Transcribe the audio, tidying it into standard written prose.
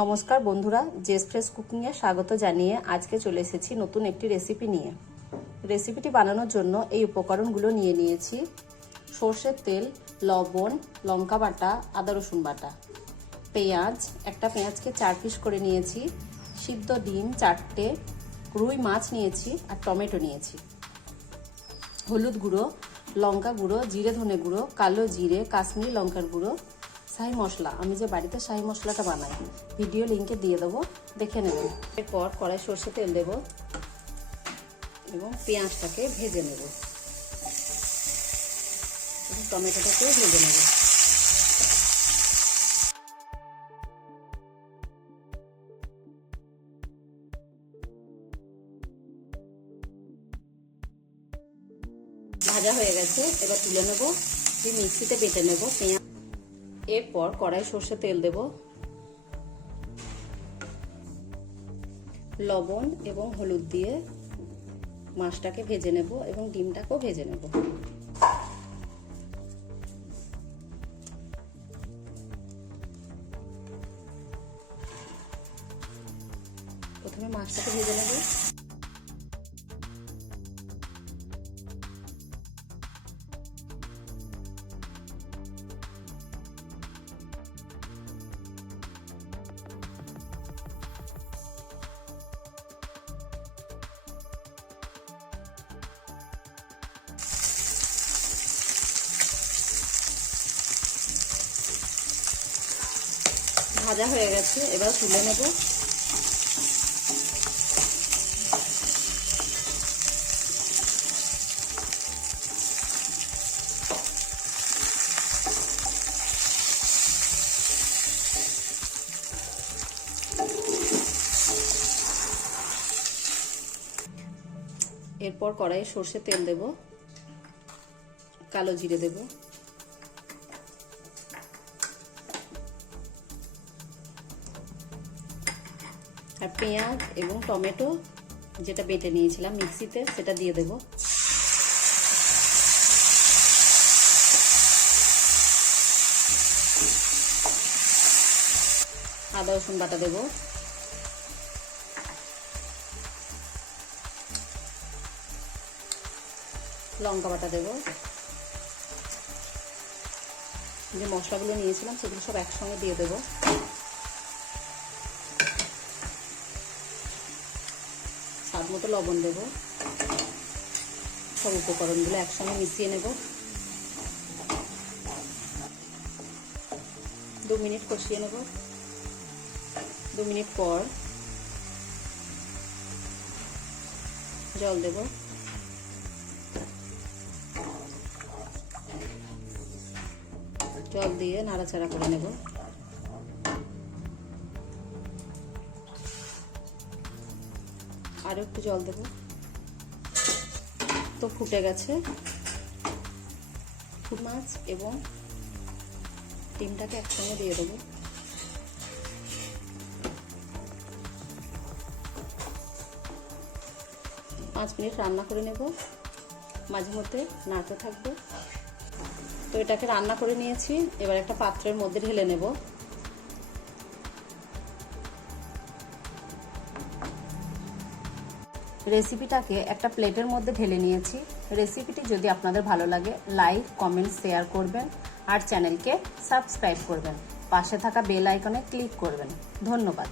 নমস্কার বন্ধুরা, JS fresh কুকিংয়ে স্বাগত জানিয়ে আজকে চলে এসেছি নতুন একটি রেসিপি নিয়ে। রেসিপিটি বানানোর জন্য এই উপকরণগুলো নিয়ে নিয়েছি: সর্ষের তেল, লবণ, লঙ্কা বাটা, আদা রসুন বাটা, পেঁয়াজ, একটা পেঁয়াজকে 4 পিস করে নিয়েছি, সিদ্ধ ডিম 4টে, রুই মাছ নিয়েছি আর টমেটো নিয়েছি, হলুদ গুঁড়ো, লঙ্কা গুঁড়ো, জিরে ধনে গুঁড়ো, কালো জিরে, কাশ্মীরি লঙ্কার গুঁড়ো, শাহি মশলা। আমি যে বাড়িতে শাহি মশলাটা বানাই ভিডিও লিঙ্কে দিয়ে দেবো, দেখে নেবেন। এরপর কড়াই সর্ষে তেল দেব এবং পেঁয়াজটাকে ভেজে নেব এবং টমেটোটাকেও ভেজে নেব। ভাজা হয়ে গেছে, এবার তুলে নেব, দিয়ে মিক্সিতে বেটে নেব পেঁয়াজ। এরপর কড়াই সর্ষে তেল দেব, লবণ এবং হলুদ দিয়ে মাছটাকে ভেজে নেব এবং ডিমটাকেও ভেজে নেব। প্রথমে মাছটাকে ভেজে নেব। ভাজা হয়ে গেছে, এবার তুলে নেব। এরপর কড়াইয়ে সর্ষে তেল দেব, কালো জিরে দেব, আর পেঁয়াজ এবং টমেটো যেটা বেটে নিয়েছিলাম মিক্সিতে সেটা দিয়ে দেব। আদা রসুন বাটা দেব, লঙ্কা বাটা দেব, যে মশলাগুলো নিয়েছিলাম সেগুলো সব একসঙ্গে দিয়ে দেব। স্বাদ মতো লবণ দেব, সব উপকরণগুলো একসঙ্গে মিশিয়ে নেব। 2 মিনিট কষিয়ে নেব। 2 মিনিট পর জল দেব। জল দিয়ে নাড়াচাড়া করে নেব। আরো একটু জল দেব। তো ফুটে গেছে। মাছ এবং ডিমটাকে একসঙ্গে দিয়ে দেবো। 5 মিনিট রান্না করে নেব, মাঝে মধ্যে নাড়তে থাকবো। তো এটাকে রান্না করে নিয়েছি, এবার একটা পাত্রের মধ্যে ঢেলে নেব। রেসিপিটাকে একটা প্লেটের মধ্যে ঢেলে নিয়েছি। রেসিপিটি যদি আপনাদের ভালো লাগে লাইক, কমেন্ট, শেয়ার করবেন আর চ্যানেলকে সাবস্ক্রাইব করবেন। পাশে থাকা বেল আইকনে ক্লিক করবেন। ধন্যবাদ।